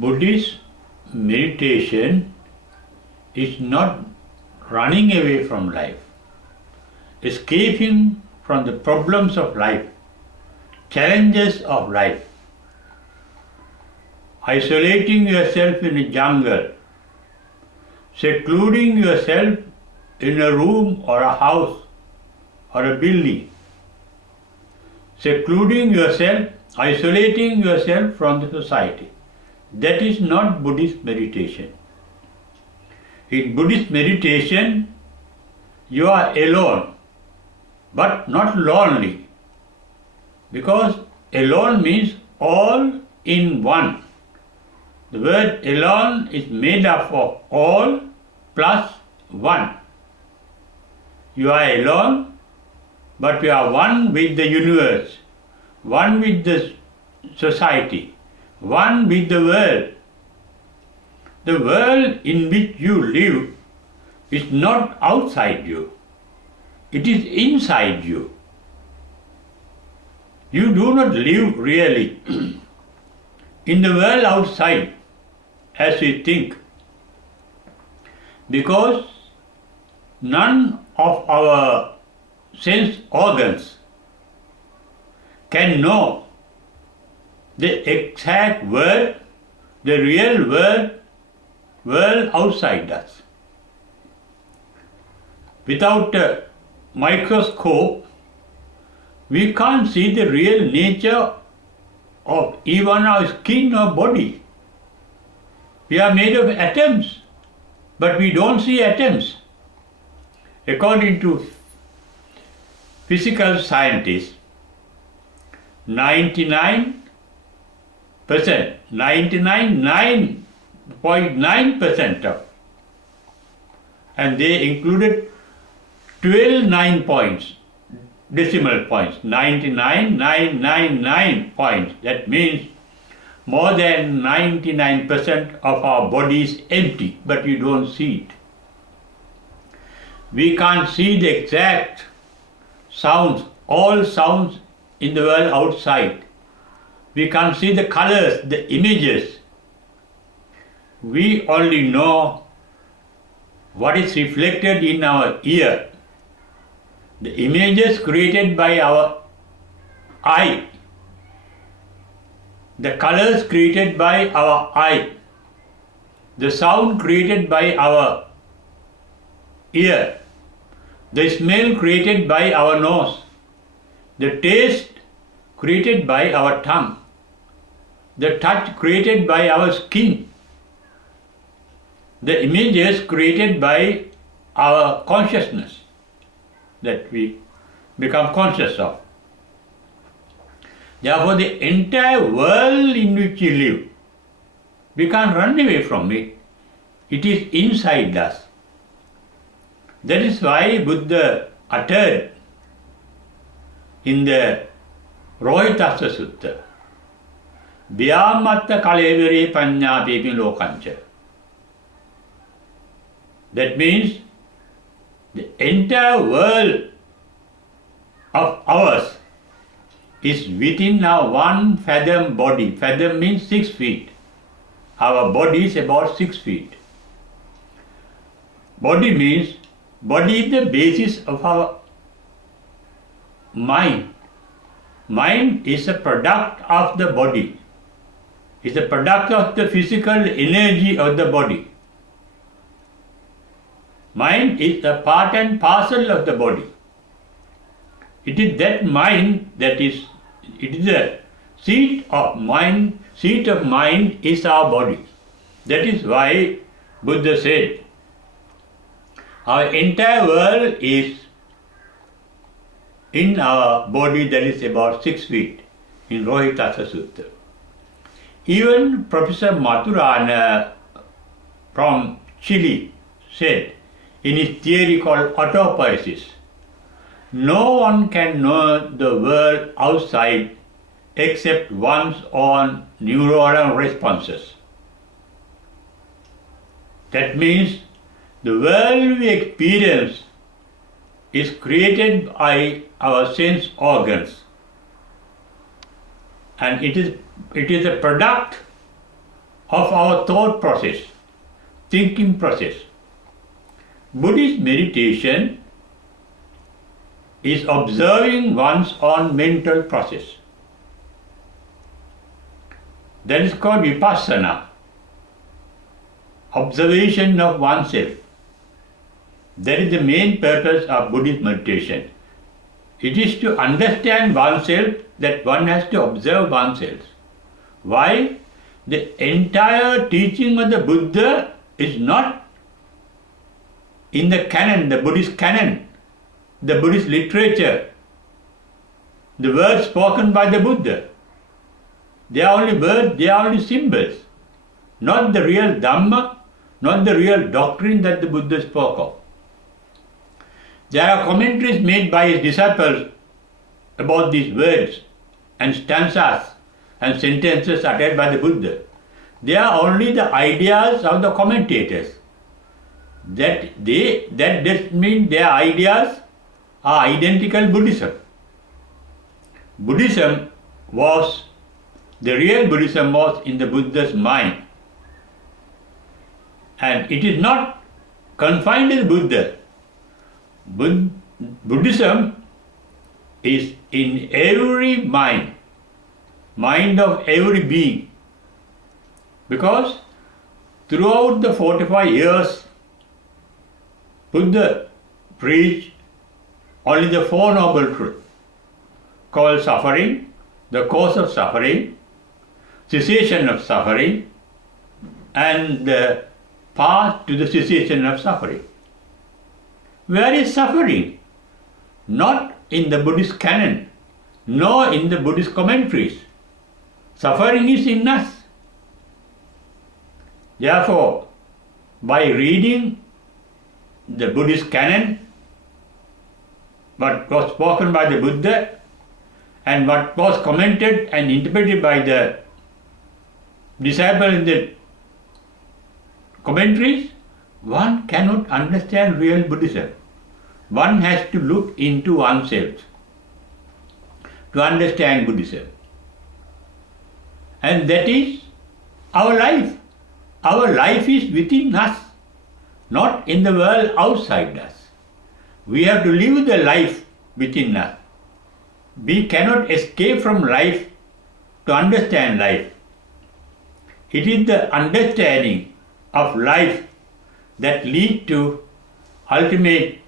Buddhist meditation is not running away from life, escaping from the problems of life, challenges of life, isolating yourself in a jungle, secluding yourself in a room or a house or a building, secluding yourself, isolating yourself from the society. That is not Buddhist meditation. In Buddhist meditation, you are alone, but not lonely, because alone means all in one. The word alone is made up of all plus one. You are alone, but you are one with the universe, one with the society, one with the world. The world in which you live is not outside you, it is inside you. You do not live really in the world outside as we think, because none of our sense organs can know the exact world, the real world outside us. Without a microscope, we can't see the real nature of even our skin or body. We are made of atoms, but we don't see atoms. According to physical scientists, 99.9% of, and they included 12 9 points, decimal points, 99,999 points. That means more than 99% of our body is empty, but we don't see it. We can't see the exact sounds, all sounds in the world outside. We can't see the colors, the images. We only know what is reflected in our ear, the images created by our eye, the colors created by our eye, the sound created by our ear, the smell created by our nose, the taste created by our tongue, the touch created by our skin, the images created by our consciousness that we become conscious of. Therefore, the entire world in which we live, we can't run away from it. It is inside us. That is why Buddha uttered in the Rohitassa Sutta, Vyamatta kalevere panya pepi lokancha. That means the entire world of ours is within our 1 fathom body. Fathom means 6 feet. Our body is about 6 feet. Body means, body is the basis of our mind. Mind is a product of the body. It's a product of the physical energy of the body. Mind is a part and parcel of the body. It is that mind it is the seat of mind is our body. That is why Buddha said, our entire world is in our body that is about 6 feet, in Rohitassa Sutta. Even Professor Maturana from Chile said in his theory called autopoiesis, no one can know the world outside except one's own neuronal responses. That means the world we experience is created by our sense organs, and it is a product of our thought process, thinking process. Buddhist meditation is observing one's own mental process. That is called vipassana, observation of oneself. That is the main purpose of Buddhist meditation. It is to understand oneself, that one has to observe oneself. Why? The entire teaching of the Buddha is not in the canon, the Buddhist canon, the Buddhist literature, the words spoken by the Buddha. They are only words, they are only symbols, not the real Dhamma, not the real doctrine that the Buddha spoke of. There are commentaries made by his disciples about these words and stanzas and sentences uttered by the Buddha. They are only the ideas of the commentators. That doesn't mean their ideas are identical Buddhism. The real Buddhism was in the Buddha's mind. And it is not confined to the Buddha. Buddhism is in every mind of every being. Because throughout the 45 years, Buddha preached only the Four Noble Truths, called suffering, the cause of suffering, cessation of suffering, and the path to the cessation of suffering. Where is suffering? Not in the Buddhist canon, nor in the Buddhist commentaries. Suffering is in us. Therefore, by reading the Buddhist canon, what was spoken by the Buddha and what was commented and interpreted by the disciple in the commentaries, one cannot understand real Buddhism. One has to look into oneself to understand Buddhism. And that is our life. Our life is within us, not in the world outside us. We have to live the life within us. We cannot escape from life to understand life. It is the understanding of life that leads to ultimate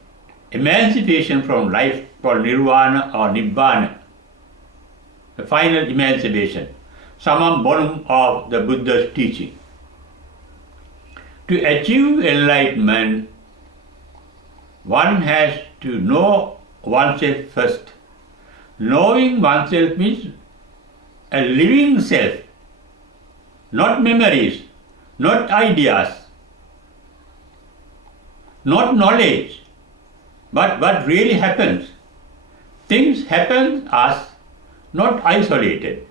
emancipation from life, called nirvana or nibbana, the final emancipation, summum bonum of the Buddha's teaching. To achieve enlightenment, one has to know oneself first. Knowing oneself means a living self, not memories, not ideas, not knowledge, but what really happens. Things happen us not isolated,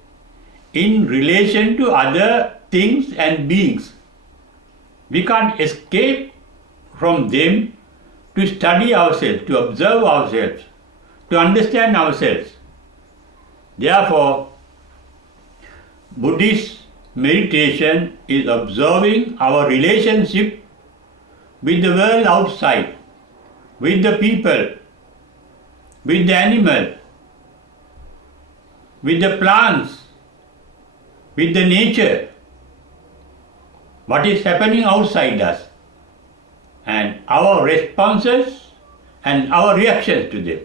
in relation to other things and beings. We can't escape from them to study ourselves, to observe ourselves, to understand ourselves. Therefore, Buddhist meditation is observing our relationship with the world outside, with the people, with the animal, with the plants, with the nature, what is happening outside us, and our responses and our reactions to them.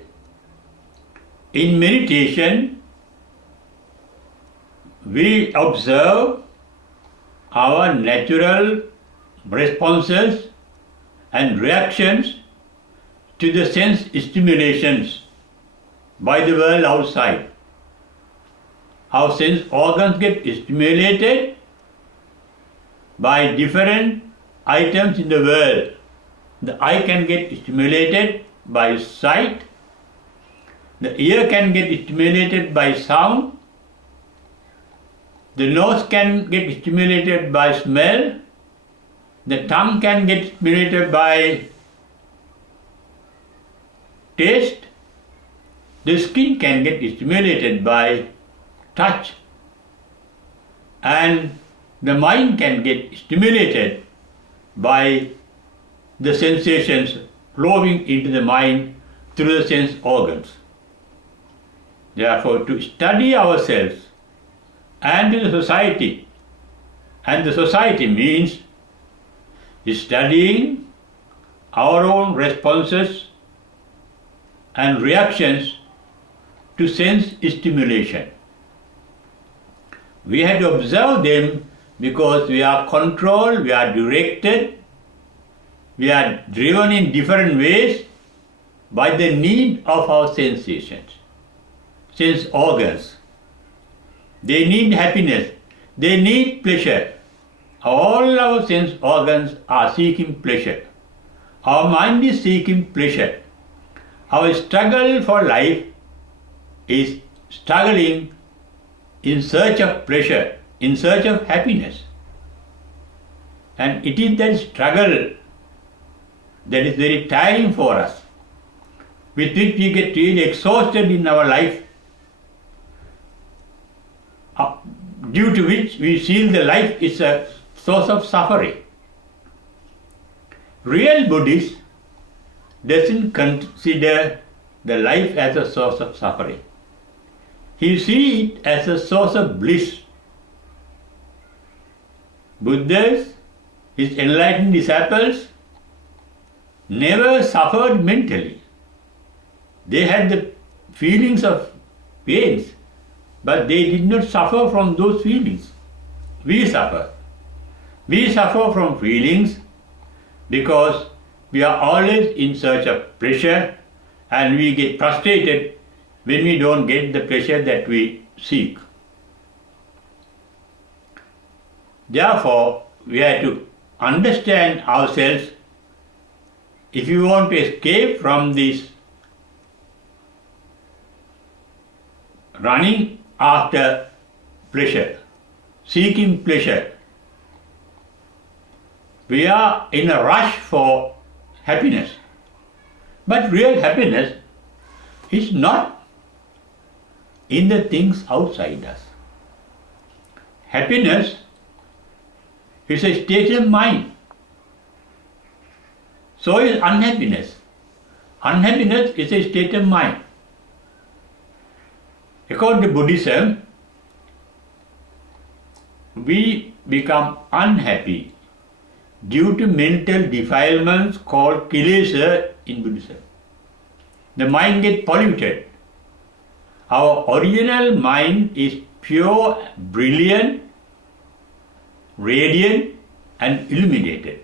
In meditation, we observe our natural responses and reactions to the sense stimulations by the world outside. Our sense organs get stimulated by different items in the world. The eye can get stimulated by sight, the ear can get stimulated by sound, the nose can get stimulated by smell, the tongue can get stimulated by taste, the skin can get stimulated by touch, and the mind can get stimulated by the sensations flowing into the mind through the sense organs. Therefore, to study ourselves and the society, and the society means studying our own responses and reactions to sense stimulation. We have to observe them because we are controlled, we are directed, we are driven in different ways by the need of our sensations, sense organs. They need happiness, they need pleasure. All our sense organs are seeking pleasure. Our mind is seeking pleasure. Our struggle for life is struggling in search of pleasure, in search of happiness. And it is that struggle that is very tiring for us, with which we get really exhausted in our life, due to which we feel the life is a source of suffering. Real Buddhist doesn't consider the life as a source of suffering. He sees it as a source of bliss. Buddhas, his enlightened disciples, never suffered mentally. They had the feelings of pains, but they did not suffer from those feelings. We suffer. We suffer from feelings because we are always in search of pleasure, and we get frustrated when we don't get the pleasure that we seek. Therefore, we have to understand ourselves. If you want to escape from this running after pleasure, seeking pleasure, we are in a rush for happiness. But real happiness is not in the things outside us. Happiness is a state of mind. So is unhappiness. Unhappiness is a state of mind. According to Buddhism, we become unhappy due to mental defilements called kilesa in Buddhism. The mind gets polluted. Our original mind is pure, brilliant, radiant and illuminated.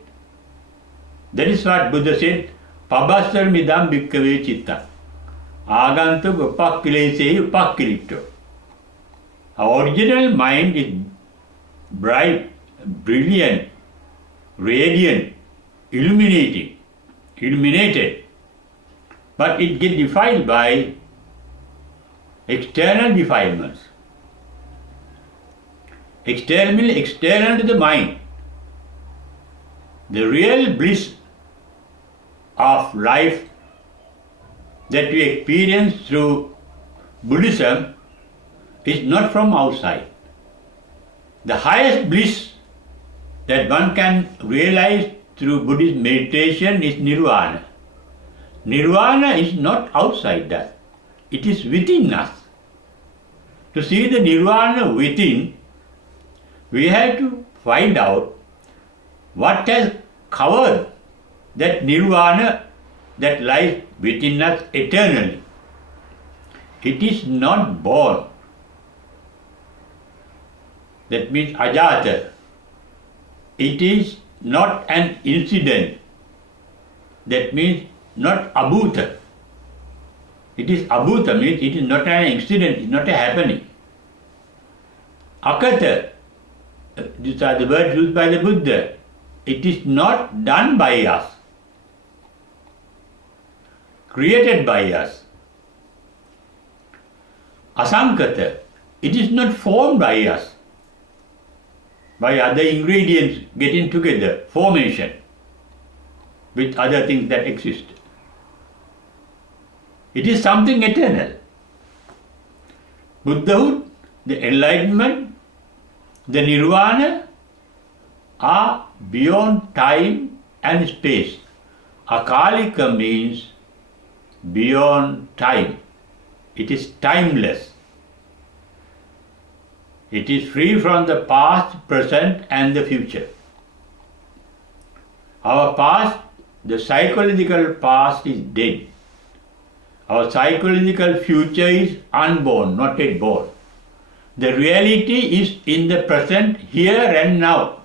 That is what Buddha said, Pabhasar midam bhikkhave chitta. Agantuk upakkilesehi upakkilitto. Our original mind is bright, brilliant, radiant, illuminated, but it gets defiled by external defilements. External to the mind. The real bliss of life that we experience through Buddhism is not from outside. The highest bliss that one can realize through Buddhist meditation is nirvana. Nirvana is not outside us, it is within us. To see the nirvana within, we have to find out what has covered that nirvana that lies within us eternally. It is not born. That means ajata. It is not an incident. That means not abhuta. It is abhuta, means it is not an incident, it is not a happening. Akata, these are the words used by the Buddha. It is not done by us, created by us. Asankata, it is not formed by us, by other ingredients getting together, formation with other things that exist. It is something eternal. Buddhahood, the enlightenment, the nirvana are beyond time and space. Akalika means beyond time. It is timeless. It is free from the past, present and the future. Our past, the psychological past is dead. Our psychological future is unborn, not yet born. The reality is in the present, here and now.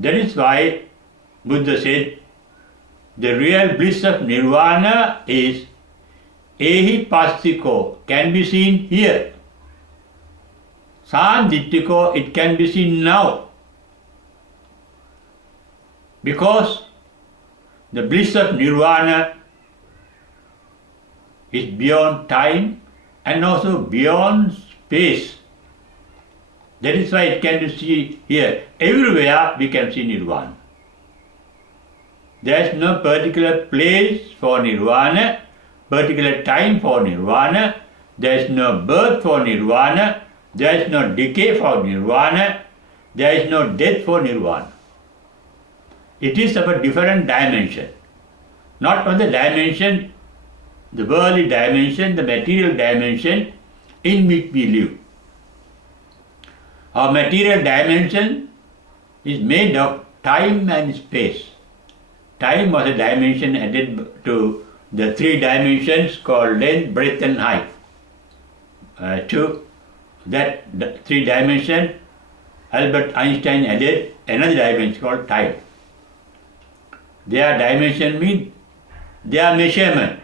That is why Buddha said, the real bliss of nirvana is ehi passiko, can be seen here. Sanditiko, it can be seen now. Because the bliss of nirvana is beyond time and also beyond space. That is why it can be seen here. Everywhere we can see nirvana. There is no particular place for nirvana, particular time for nirvana. There is no birth for nirvana. There is no decay for nirvana. There is no death for nirvana. It is of a different dimension. Not on the dimension, the worldly dimension, the material dimension in which we live. Our material dimension is made of time and space. Time was a dimension added to the three dimensions called length, breadth and height. To that three dimension, Albert Einstein added another dimension called time. Their dimension means their measurement.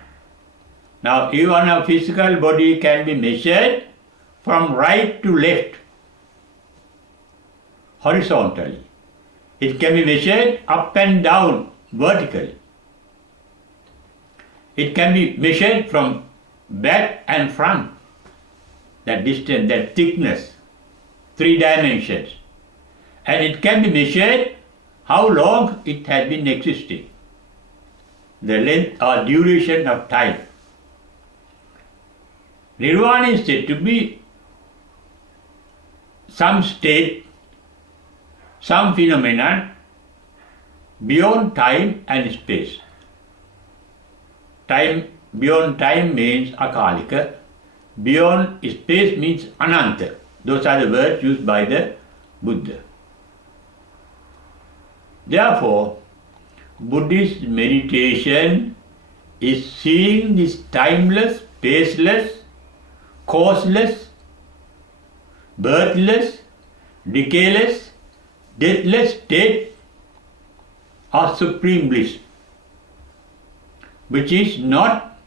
Now even a physical body can be measured from right to left, horizontally. It can be measured up and down, vertically. It can be measured from back and front, that distance, that thickness, three dimensions. And it can be measured how long it has been existing, the length or duration of time. Nirvana is said to be some state, some phenomenon beyond time and space. Time, beyond time means akalika, beyond space means ananta. Those are the words used by the Buddha. Therefore, Buddhist meditation is seeing this timeless, spaceless, causeless, birthless, decayless, deathless state of supreme bliss, which is not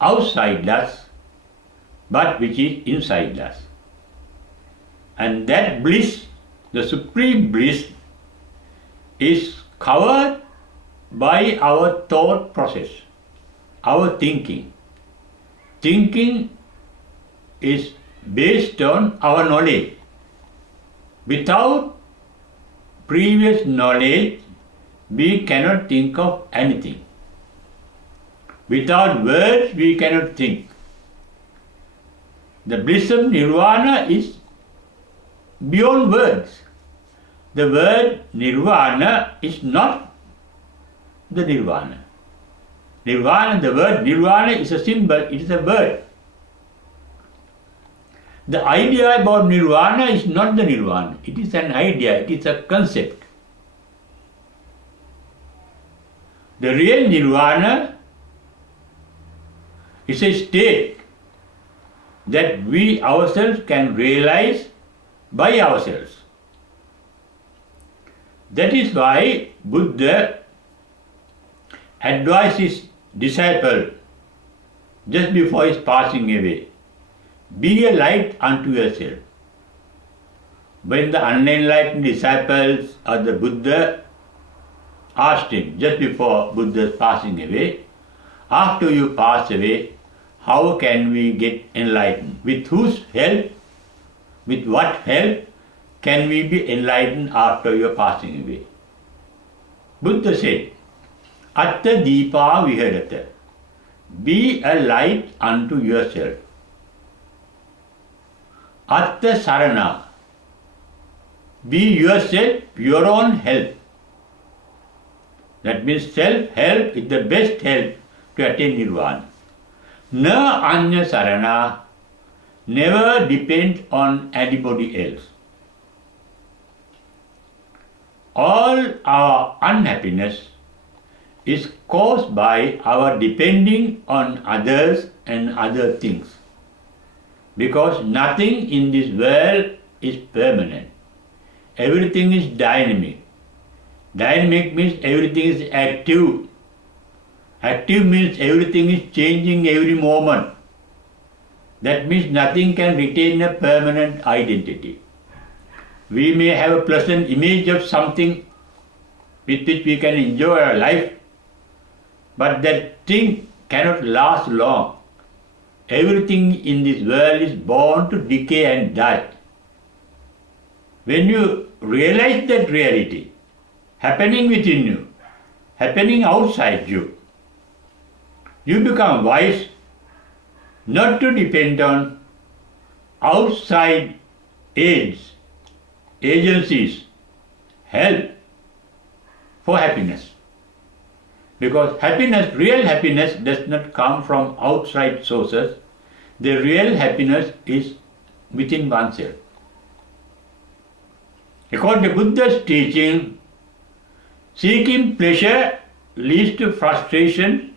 outside us, but which is inside us. And that bliss, the supreme bliss, is covered by our thought process, our thinking. Thinking is based on our knowledge. Without previous knowledge, we cannot think of anything. Without words, we cannot think. The bliss of nirvana is beyond words. The word nirvana is not the nirvana. Nirvana, the word nirvana is a symbol, it is a word. The idea about nirvana is not the nirvana, it is an idea, it is a concept. The real nirvana is a state that we ourselves can realize by ourselves. That is why Buddha advised his disciple just before his passing away, be a light unto yourself. When the unenlightened disciples of the Buddha asked him just before Buddha's passing away, after you pass away, how can we get enlightened? With whose help? With what help can we be enlightened after your passing away? Buddha said, Atta Deepa Viharata, be a light unto yourself. Atta Sarana, Be yourself, your own help. That means self-help is the best help to attain nirvana. Na anya sarana, never depend on anybody else. All our unhappiness is caused by our depending on others and other things. Because nothing in this world is permanent. Everything is dynamic. Dynamic means everything is active. Active means everything is changing every moment. That means nothing can retain a permanent identity. We may have a pleasant image of something with which we can enjoy our life, but that thing cannot last long. Everything in this world is born to decay and die. When you realize that reality, happening within you, happening outside you, you become wise not to depend on outside aids, agencies, help for happiness. Because happiness, real happiness does not come from outside sources. The real happiness is within oneself. According to Buddha's teaching, seeking pleasure leads to frustration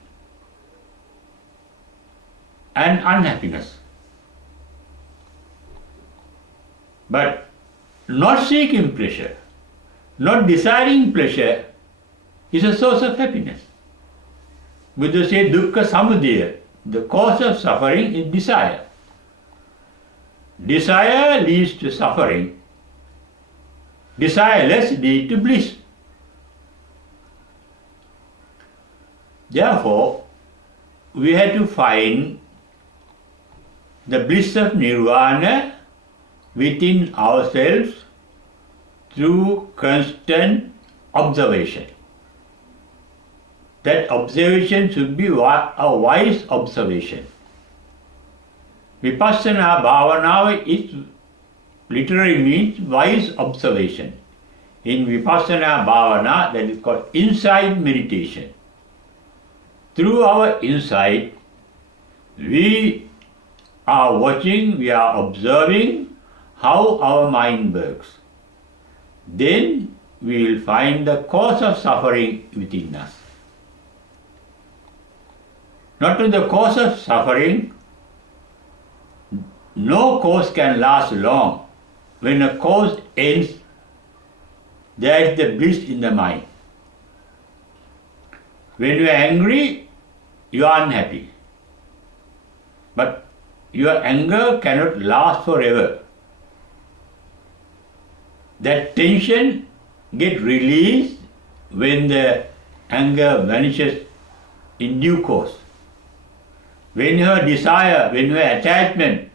and unhappiness. But not seeking pleasure, not desiring pleasure is a source of happiness. Buddha said dukkha samudaya, the cause of suffering is desire. Desire leads to suffering. Desireless leads to bliss. Therefore, we have to find the bliss of nirvana within ourselves through constant observation. That observation should be a wise observation. Vipassana bhavana is literally means wise observation. In Vipassana bhavana, that is called insight meditation. Through our insight, we are watching, we are observing how our mind works. Then we will find the cause of suffering within us. Not to the cause of suffering, no cause can last long. When a cause ends, there is the bliss in the mind. When you are angry, you are unhappy. But your anger cannot last forever. That tension gets released when the anger vanishes in due course. When you have desire, when you have attachment,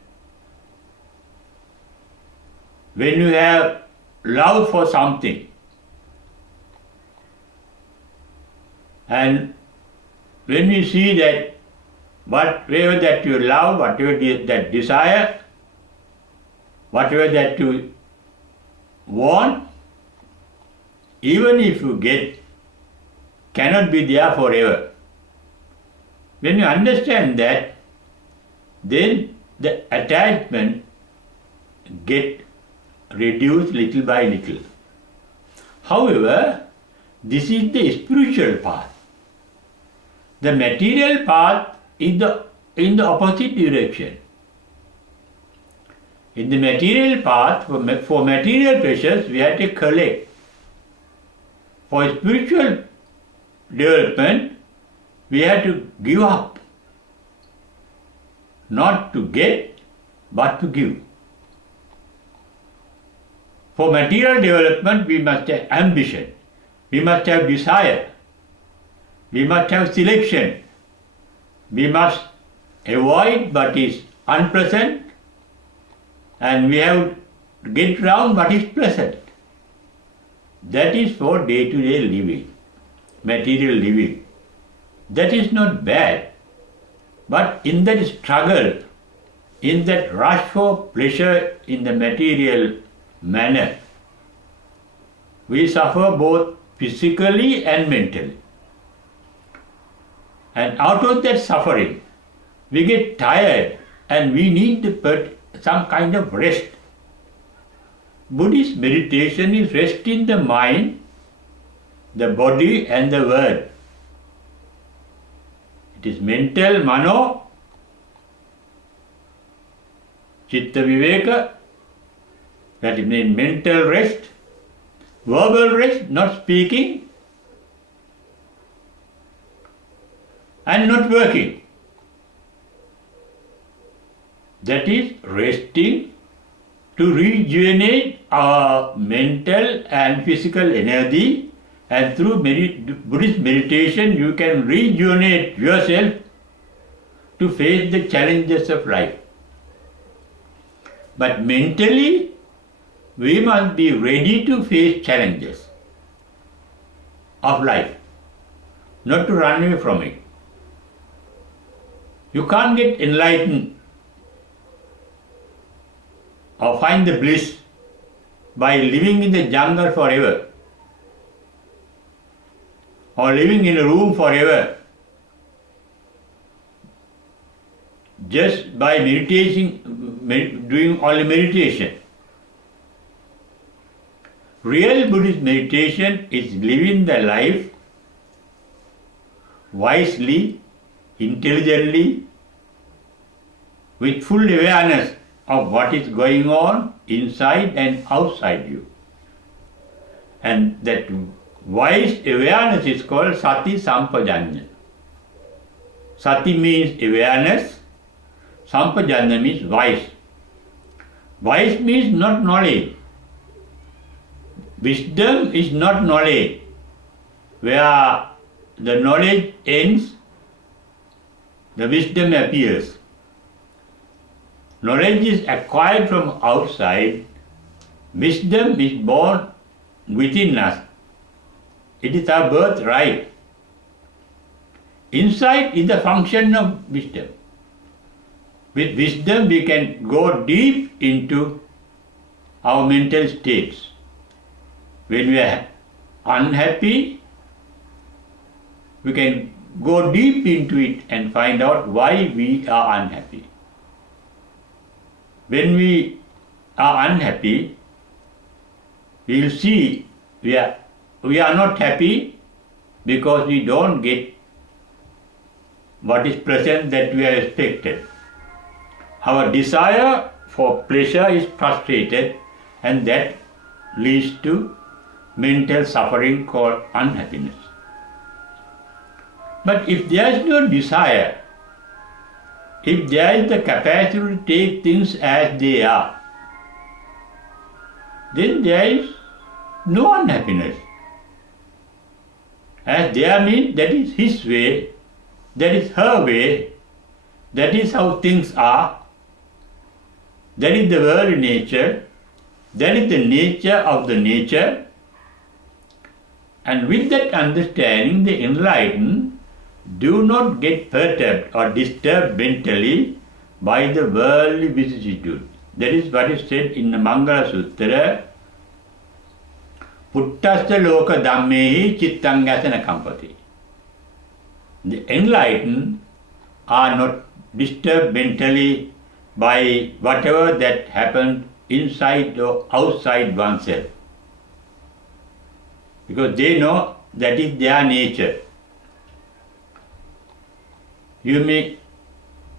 when you have love for something, and when you see that whatever that you love, whatever that desire, whatever that you want, even if you get, cannot be there forever. When you understand that, then the attachment get reduced little by little. However, this is the spiritual path. The material path is in the opposite direction. In the material path, for material pleasures, we have to collect. For spiritual development, we have to give up. Not to get, but to give. For material development, we must have ambition. We must have desire. We must have selection. We must avoid what is unpleasant, and we have to get round what is pleasant. That is for day-to-day living, material living. That is not bad, but in that struggle, in that rush for pleasure in the material manner, we suffer both physically and mentally. And out of that suffering, we get tired and we need some kind of rest. Buddhist meditation is rest in the mind, the body and the word. It is mental, mano, chitta viveka, that means mental rest, verbal rest, not speaking and not working. That is resting to rejuvenate our mental and physical energy, and through Buddhist meditation you can rejuvenate yourself to face the challenges of life. But mentally, we must be ready to face challenges of life, not to run away from it. You can't get enlightened or find the bliss by living in the jungle forever or living in a room forever just by doing only meditation. Real Buddhist meditation is living the life wisely, intelligently, with full awareness of what is going on inside and outside you. And that wise awareness is called sati sampajanya. Sati means awareness, sampajanya means wise. Wise means not knowledge. Wisdom is not knowledge. Where the knowledge ends, the wisdom appears. Knowledge is acquired from outside. Wisdom is born within us. It is our birthright. Insight is the function of wisdom. With wisdom we can go deep into our mental states. When we are unhappy, we can go deep into it and find out why we are unhappy. When we are unhappy, we will see we are not happy because we don't get what is present that we are expected. Our desire for pleasure is frustrated, and that leads to mental suffering called unhappiness. But if there is no desire, if there is the capacity to take things as they are, then there is no unhappiness. As there means that is his way, that is her way, that is how things are, that is the world nature, that is the nature of the nature. And with that understanding, the enlightened do not get perturbed or disturbed mentally by the worldly vicissitude. That is what is said in the Mangala Sutra, Puttasya loka dhammehi chittangasana kampati. The enlightened are not disturbed mentally by whatever that happens inside or outside oneself, because they know that is their nature. You may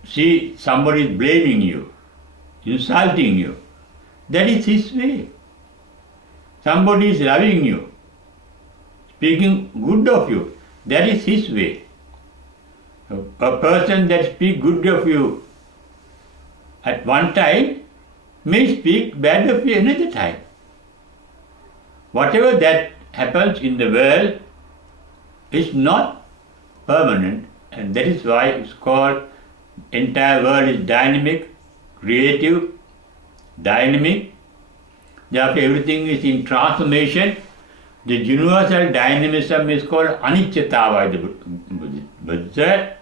see somebody blaming you, insulting you. That is his way. Somebody is loving you, speaking good of you. That is his way. A person that speaks good of you at one time may speak bad of you another time. Whatever that happens in the world is not permanent, and that is why it's called entire world is dynamic, creative, dynamic. Therefore everything is in transformation. The universal dynamism is called anicca by the Buddha.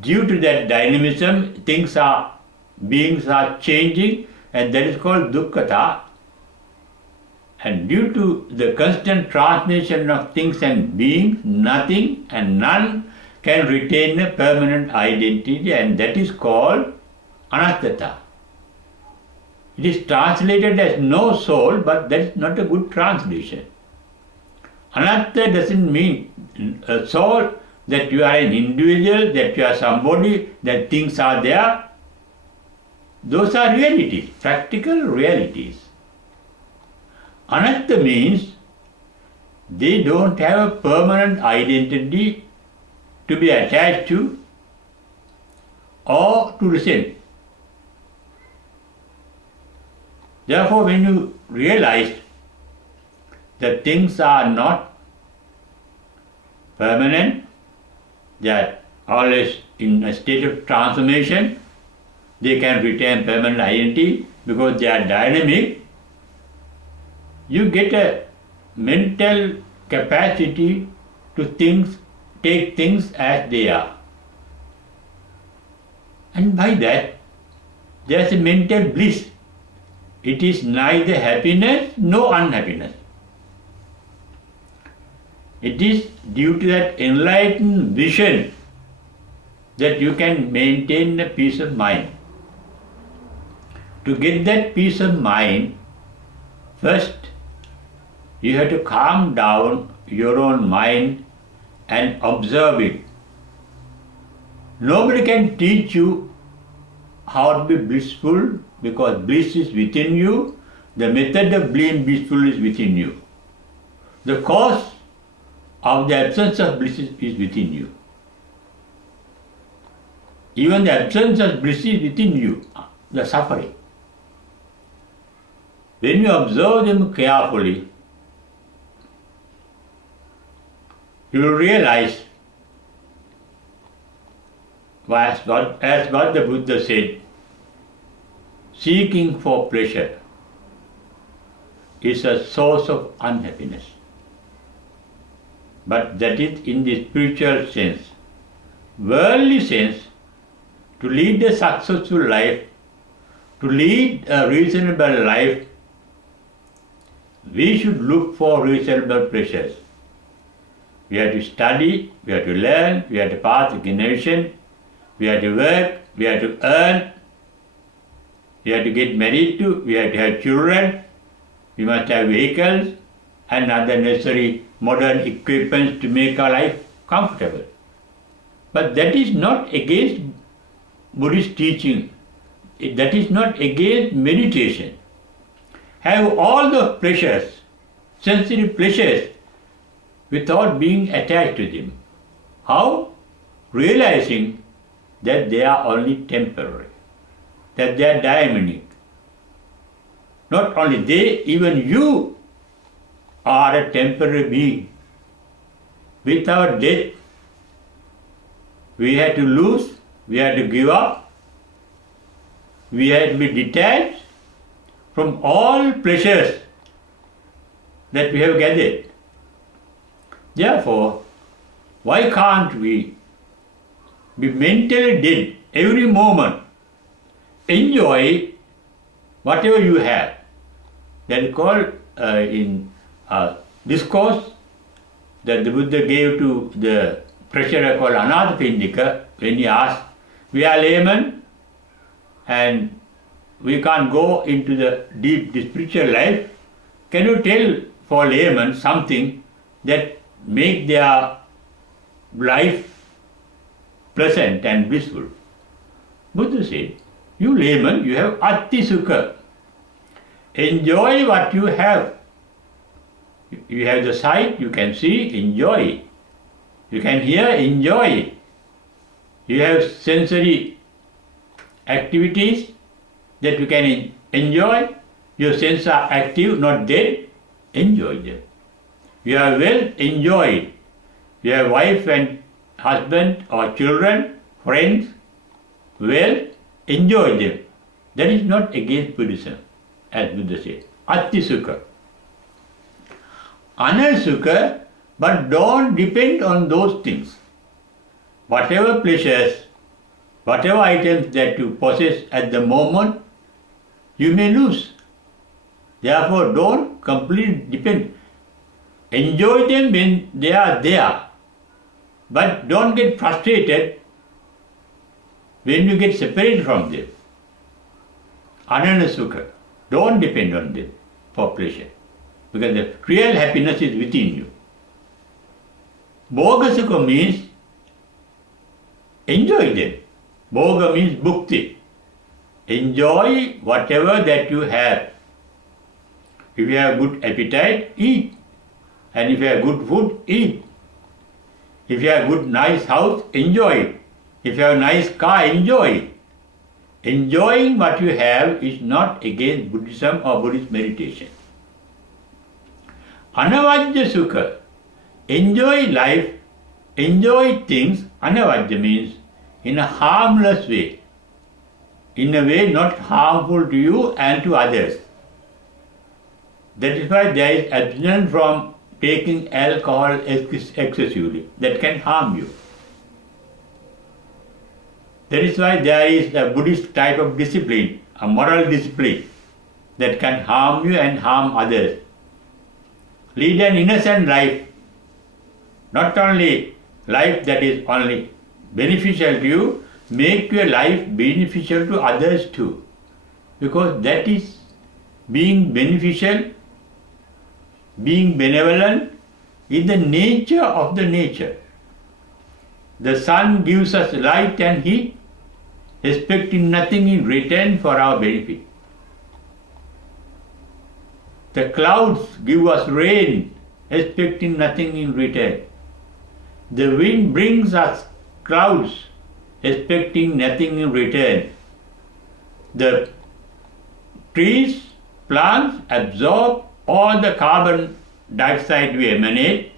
Due to that dynamism, beings are changing, and that is called dukkha. And due to the constant transmission of things and beings, nothing and none can retain a permanent identity, and that is called anattata. It is translated as no soul, but that is not a good translation. Anatta doesn't mean a soul, that you are an individual, that you are somebody, that things are there. Those are realities, practical realities. Anatta means they don't have a permanent identity to be attached to or to resent. Therefore, when you realize that things are not permanent, they are always in a state of transformation, they can retain permanent identity because they are dynamic, you get a mental capacity to take things as they are. And by that, there is a mental bliss. It is neither happiness nor unhappiness. It is due to that enlightened vision that you can maintain a peace of mind. To get that peace of mind, first you have to calm down your own mind and observe it. Nobody can teach you how to be blissful because bliss is within you. The method of being blissful is within you. The cause of the absence of bliss is within you. Even the absence of bliss is within you, the suffering. When you observe them carefully, you will realize, as what the Buddha said, seeking for pleasure is a source of unhappiness. But that is in the spiritual sense. Worldly sense, to lead a successful life, to lead a reasonable life, we should look for reasonable pleasures. We have to study, we have to learn, we have to pass examination, we have to work, we have to earn, we have to get married to, we have to have children, we must have vehicles and other necessary modern equipments to make our life comfortable. But that is not against Buddhist teaching. That is not against meditation. Have all the pleasures, sensory pleasures, without being attached to them. How? Realizing that they are only temporary, that they are dynamic. Not only they, even you are a temporary being. Without death, we had to lose, we had to give up, we had to be detached from all pleasures that we have gathered. Therefore, why can't we be mentally dead every moment? Enjoy whatever you have. That is called in discourse that the Buddha gave to the treasurer called Anathapindika when he asked, we are laymen and we can't go into the deep spiritual life. Can you tell for laymen something that make their life pleasant and blissful? Buddha said, you layman, you have atti sukha. Enjoy what you have. You have the sight, you can see, enjoy it. You can hear, enjoy it. You have sensory activities that you can enjoy. Your senses are active, not dead, enjoy them. You have wealth, enjoy it. You have wife and husband or children, friends, wealth, enjoy them. That is not against Buddhism, as Buddha said. Atti sukha. Anasukha, but don't depend on those things. Whatever pleasures, whatever items that you possess at the moment, you may lose. Therefore, don't completely depend. Enjoy them when they are there, but don't get frustrated when you get separated from them. Ananda Sukha, don't depend on them for pleasure, because the real happiness is within you. Bhoga Sukha means enjoy them. Bhoga means bhukti. Enjoy whatever that you have. If you have good appetite, eat. And if you have good food, eat. If you have good nice house, enjoy it. If you have a nice car, enjoy it. Enjoying what you have is not against Buddhism or Buddhist meditation. Anavajya Sukha, enjoy life, enjoy things. Anavajya means in a harmless way, in a way not harmful to you and to others. That is why there is abstinence from taking alcohol excessively. That can harm you. That is why there is a Buddhist type of discipline, a moral discipline, that can harm you and harm others. Lead an innocent life, not only life that is only beneficial to you, make your life beneficial to others too. Because that is being beneficial, being benevolent, is the nature of the nature. The sun gives us light and heat, expecting nothing in return for our benefit. The clouds give us rain, expecting nothing in return. The wind brings us clouds, expecting nothing in return. The trees, plants absorb all the carbon dioxide we emanate,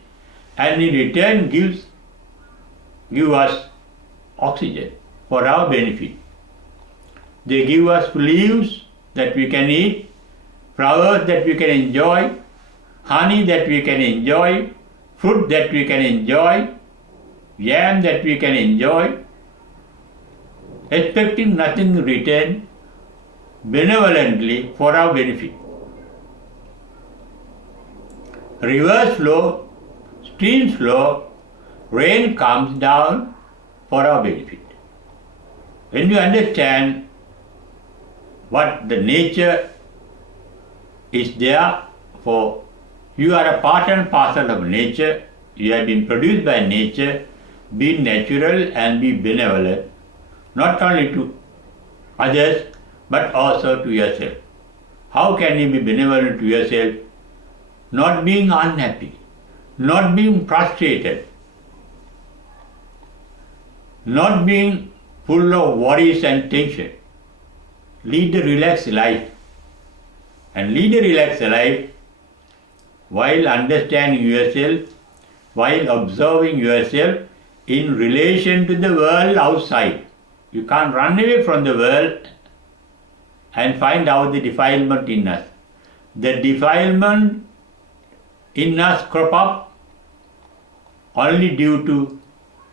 and in return give us oxygen for our benefit. They give us leaves that we can eat, flowers that we can enjoy, honey that we can enjoy, fruit that we can enjoy, yam that we can enjoy, expecting nothing in return, benevolently for our benefit. Rivers flow, streams flow, rain comes down for our benefit. When you understand what the nature is there for, you are a part and parcel of nature, you have been produced by nature, be natural and be benevolent, not only to others but also to yourself. How can you be benevolent to yourself? Not being unhappy, not being frustrated, not being full of worries and tension. Lead a relaxed life. And lead a relaxed life while understanding yourself, while observing yourself in relation to the world outside. You can't run away from the world and find out the defilement in us. The defilement in us crop up only due to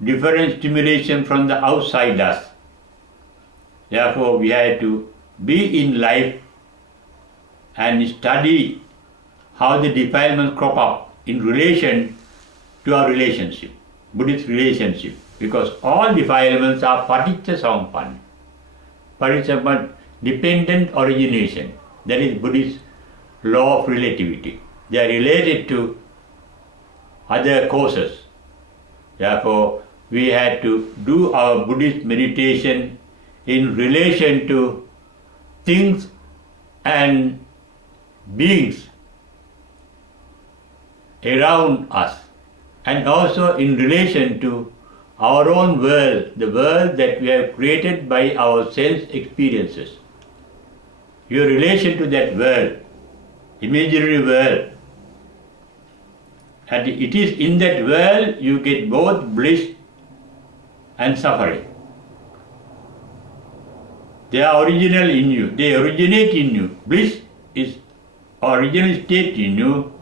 different stimulation from the outside us. Therefore, we have to be in life and study how the defilements crop up in relation to our relationship, Buddhist relationship, because all defilements are paticca samuppanna. Paticca, dependent origination. That is Buddhist law of relativity. They are related to other causes. Therefore, we had to do our Buddhist meditation in relation to things and beings around us, and also in relation to our own world, the world that we have created by our sense experiences. Your relation to that world, imaginary world, and it is in that world you get both bliss and suffering. They are original in you, they originate in you. Bliss is original state in you.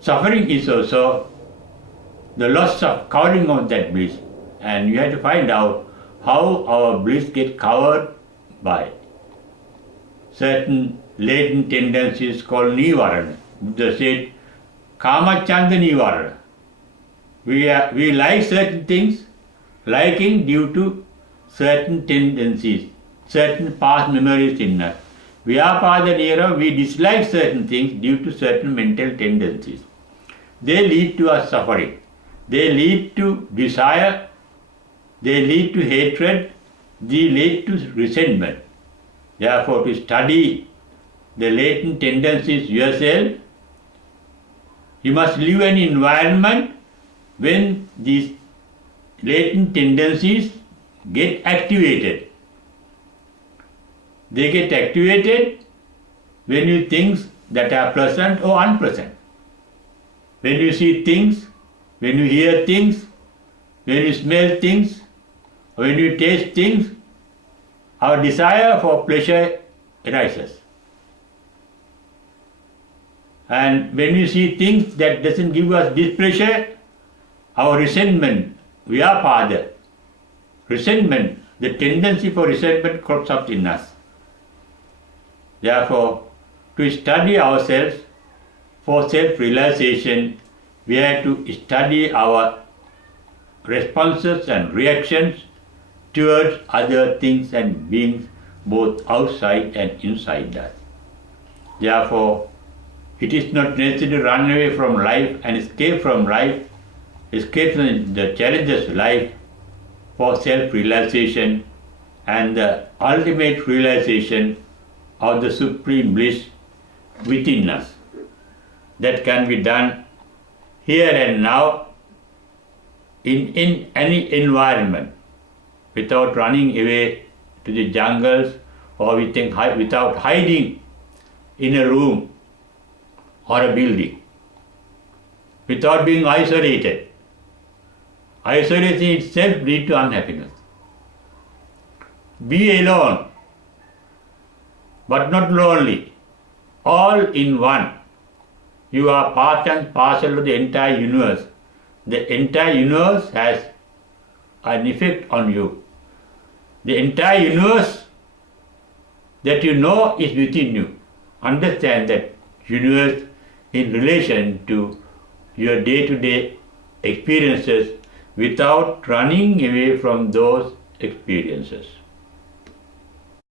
Suffering is also the loss of covering of that bliss. And you have to find out how our bliss gets covered by certain latent tendencies called nivarana. Buddha said, Kamachanda nivarana. We like certain things, liking due to certain tendencies, certain past memories in us. Vyapada nira, we dislike certain things due to certain mental tendencies. They lead to our suffering. They lead to desire. They lead to hatred. They lead to resentment. Therefore, to study the latent tendencies yourself, you must live in an environment when these latent tendencies get activated. They get activated when you think that are pleasant or unpleasant. When you see things, when you hear things, when you smell things, when you taste things, our desire for pleasure arises. And when you see things that doesn't give us displeasure, our resentment, vyapada, resentment, the tendency for resentment crops up in us. Therefore, to study ourselves for self-realization, we have to study our responses and reactions towards other things and beings both outside and inside us. Therefore, it is not necessary to run away from life and escape from life, escape from the challenges of life for self-realization and the ultimate realization of the supreme bliss within us. That can be done here and now in any environment without running away to the jungles or without hiding in a room or a building, without being isolated. Isolation itself leads to unhappiness. Be alone, but not lonely, all in one. You are part and parcel of the entire universe. The entire universe has an effect on you. The entire universe that you know is within you. Understand that universe in relation to your day-to-day experiences without running away from those experiences.